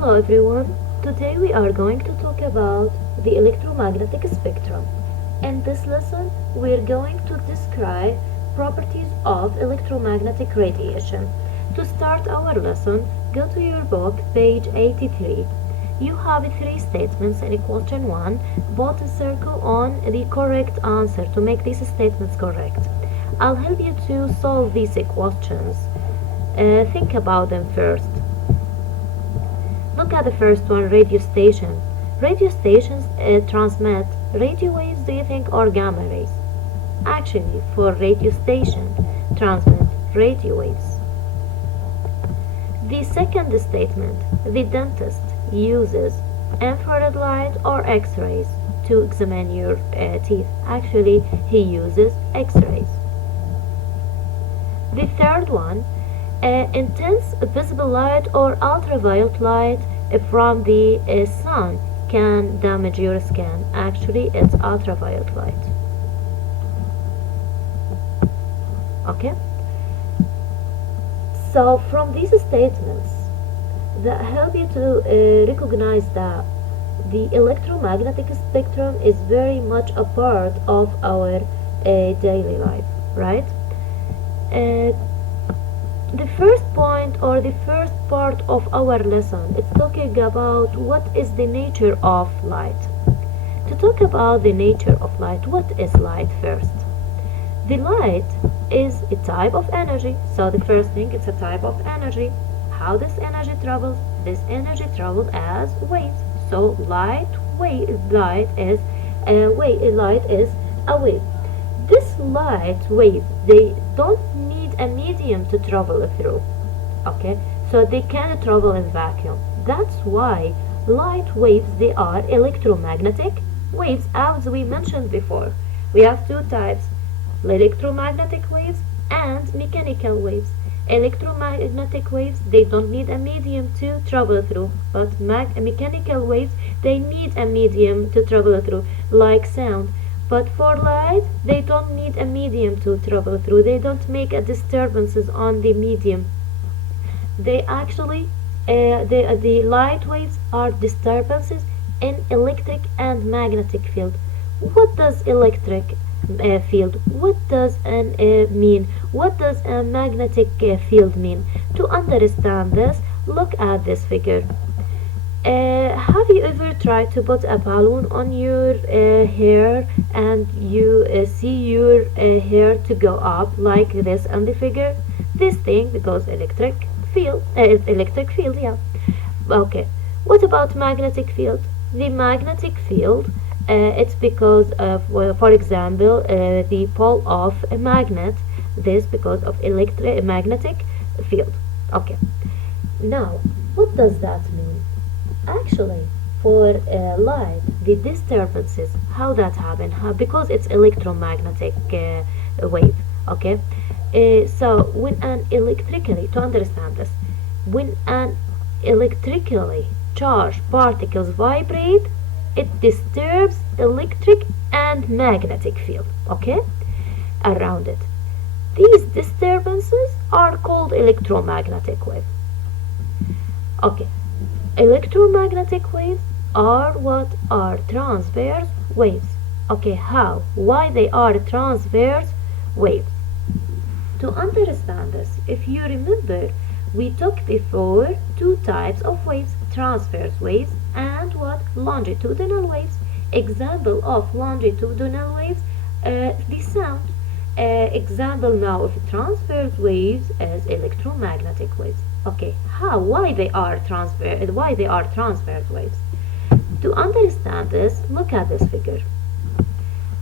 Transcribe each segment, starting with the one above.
Hello everyone, today we are going to talk about the electromagnetic spectrum. In this lesson, we are going to describe properties of electromagnetic radiation. To start our lesson, go to your book, page 83. You have three statements in question 1. Put a circle on the correct answer to make these statements correct. I'll help you to solve these questions. Think about them first. Look at the first one, radio station. Radio stations transmit radio waves, do you think, or gamma rays? Actually, for radio station, transmit radio waves. The second statement, the dentist uses infrared light or X-rays to examine your teeth. Actually, he uses X-rays. The third one, intense visible light or ultraviolet light from the sun can damage your skin. Actually, it's ultraviolet light. Okay? So from these statements that help you to recognize that the electromagnetic spectrum is very much a part of our daily life, right? The first point or the first part of our lesson is talking about what is the nature of light. To talk about the nature of light, what is light first? The light is a type of energy. So the first thing, it's a type of energy. How this energy travels? This energy travels as waves. So light is a wave. This light wave, they don't need a medium to travel through. Okay, so they can travel in vacuum. That's why light waves, they are electromagnetic waves, as we mentioned before. We have two types, electromagnetic waves and mechanical waves. Electromagnetic waves, they don't need a medium to travel through, but mechanical waves, they need a medium to travel through, like sound. But for light, they don't need a medium to travel through. They don't make a disturbances on the medium. They actually, the light waves are disturbances in electric and magnetic field. What does electric field? What does an mean? What does a magnetic field mean? To understand this, look at this figure. Have you ever tried to put a balloon on your hair and you see your hair to go up like this on the figure? This thing goes electric field, yeah. Okay, what about magnetic field? The magnetic field, it's because of, for example, the pole of a magnet. This because of magnetic field. Okay, now what does that mean? Actually, for light, the disturbances, how that happen? Because it's electromagnetic wave. Okay, so when an electrically, to understand this, when an electrically charged particles vibrate, it disturbs electric and magnetic field. Okay, around it. These disturbances are called electromagnetic wave. Okay. Electromagnetic waves are what are transverse waves. Okay, how? Why they are transverse waves? To understand this, if you remember, we took before two types of waves, transverse waves and what? Longitudinal waves. Example of longitudinal waves, the sound. Example now of transverse waves as electromagnetic waves. Okay, how? Why they are transverse waves? To understand this, look at this figure.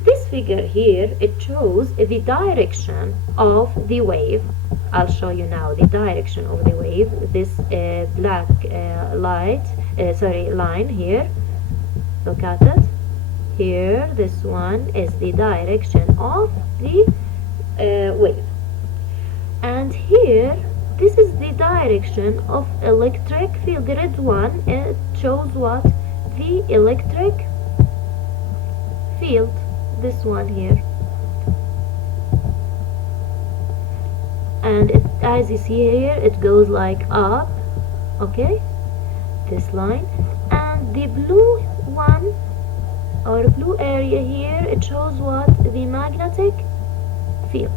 This figure here, it shows the direction of the wave. I'll show you now the direction of the wave. This black line here. Look at it. Here, this one is the direction of the wave. And here, this is the direction of electric field. The red one, it shows what? The electric field. This one here. And as you see here, it goes like up. Okay. this line, and the blue one or blue area here, it shows what? The magnetic field.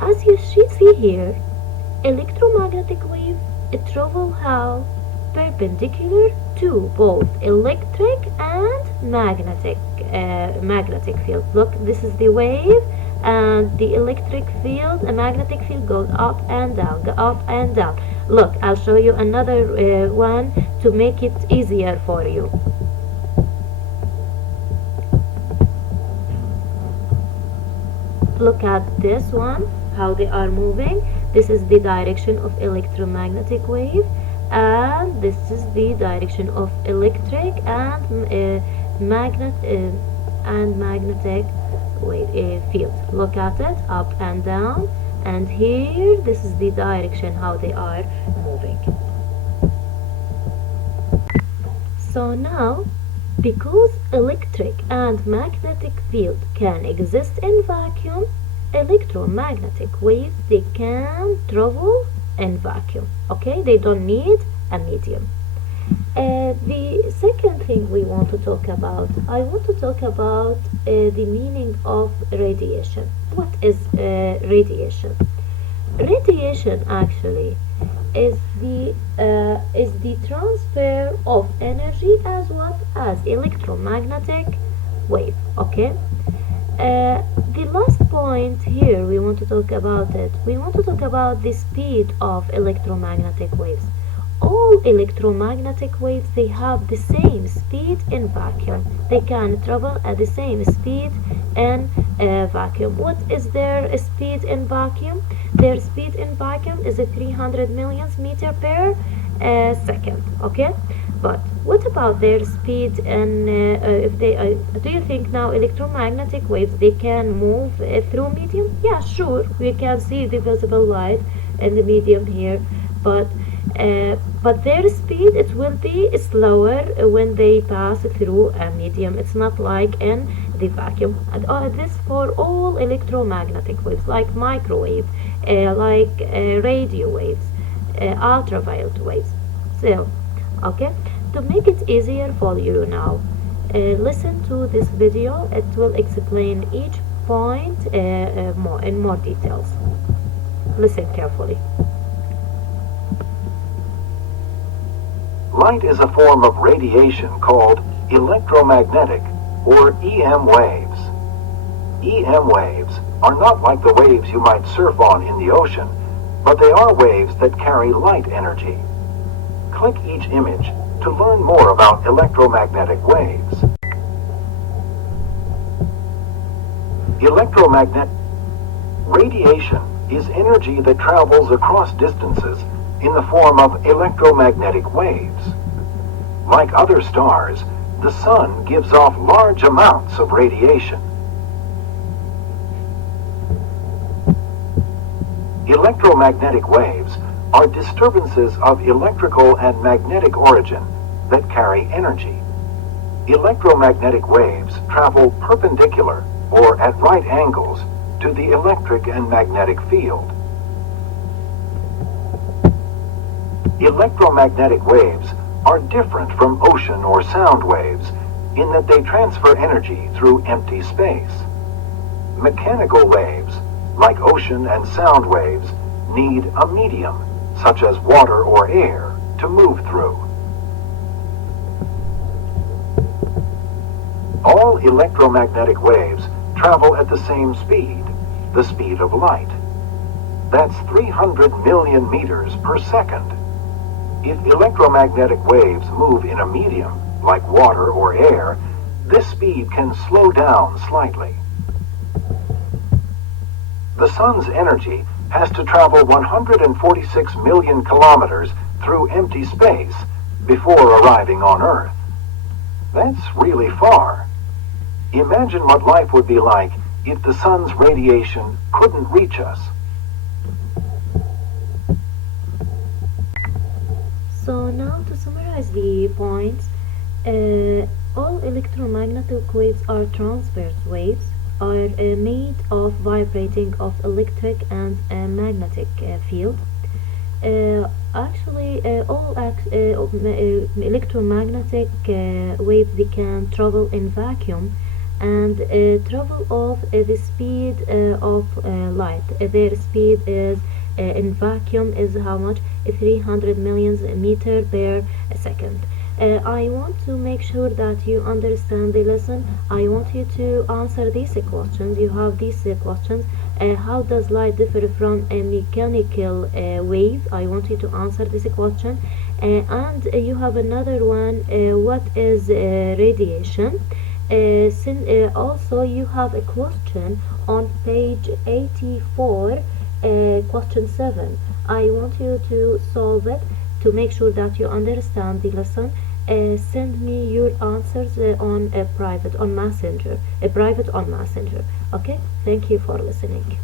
As you see here, electromagnetic wave, it travel how? Perpendicular to both electric and magnetic field. Look, this is the wave, and the electric field, a magnetic field, goes up and down, go up and down. Look, I'll show you another one to make it easier for you. Look at this one, how they are moving. This is the direction of electromagnetic wave, and this is the direction of electric and magnetic wave field. Look at it, up and down, and here this is the direction how they are moving. So now, because electric and magnetic field can exist in vacuum, electromagnetic waves, they can travel in vacuum. Okay, they don't need a medium. The second thing we want to talk about, I want to talk about the meaning of radiation. What is radiation? Radiation actually is the transfer of energy as what? As electromagnetic wave. Okay. The last point here we want to talk about it. We want to talk about the speed of electromagnetic waves. All electromagnetic waves, they have the same speed in vacuum. They can travel at the same speed in vacuum. What is their speed in vacuum? Their speed in vacuum is 300 million meter per second. Okay, but what about their speed? And if they do you think now electromagnetic waves, they can move through medium? Yeah, sure, we can see the visible light in the medium here, but their speed, it will be slower when they pass through a medium. It's not like in the vacuum. And this for all electromagnetic waves, like microwave, like radio waves, ultraviolet waves. So, okay, to make it easier for you now, listen to this video. It will explain each point in more details. Listen carefully. Light is a form of radiation called electromagnetic, or EM waves. EM waves are not like the waves you might surf on in the ocean, but they are waves that carry light energy. Click each image to learn more about electromagnetic waves. Electromagnetic radiation is energy that travels across distances in the form of electromagnetic waves. Like other stars, the sun gives off large amounts of radiation. Electromagnetic waves are disturbances of electrical and magnetic origin that carry energy. Electromagnetic waves travel perpendicular or at right angles to the electric and magnetic field. Electromagnetic waves are different from ocean or sound waves in that they transfer energy through empty space. Mechanical waves, like ocean and sound waves, need a medium, such as water or air, to move through. All electromagnetic waves travel at the same speed, the speed of light. That's 300 million meters per second. If electromagnetic waves move in a medium, like water or air, this speed can slow down slightly. The sun's energy has to travel 146 million kilometers through empty space before arriving on Earth. That's really far. Imagine what life would be like if the sun's radiation couldn't reach us. So now to summarize the points, all electromagnetic waves are transverse waves, are made of vibrating of electric and magnetic field. Actually, electromagnetic waves, they can travel in vacuum and travel of the speed of light. Their speed is in vacuum is how much? 300 million meter per second. I want to make sure that you understand the lesson. I want you to answer these questions. You have these questions. How does light differ from a mechanical wave? I want you to answer this question. And you have another one. What is radiation? Also, you have a question on page 84, question 7. I want you to solve it to make sure that you understand the lesson. Send me your answers on private on messenger. Okay, thank you for listening.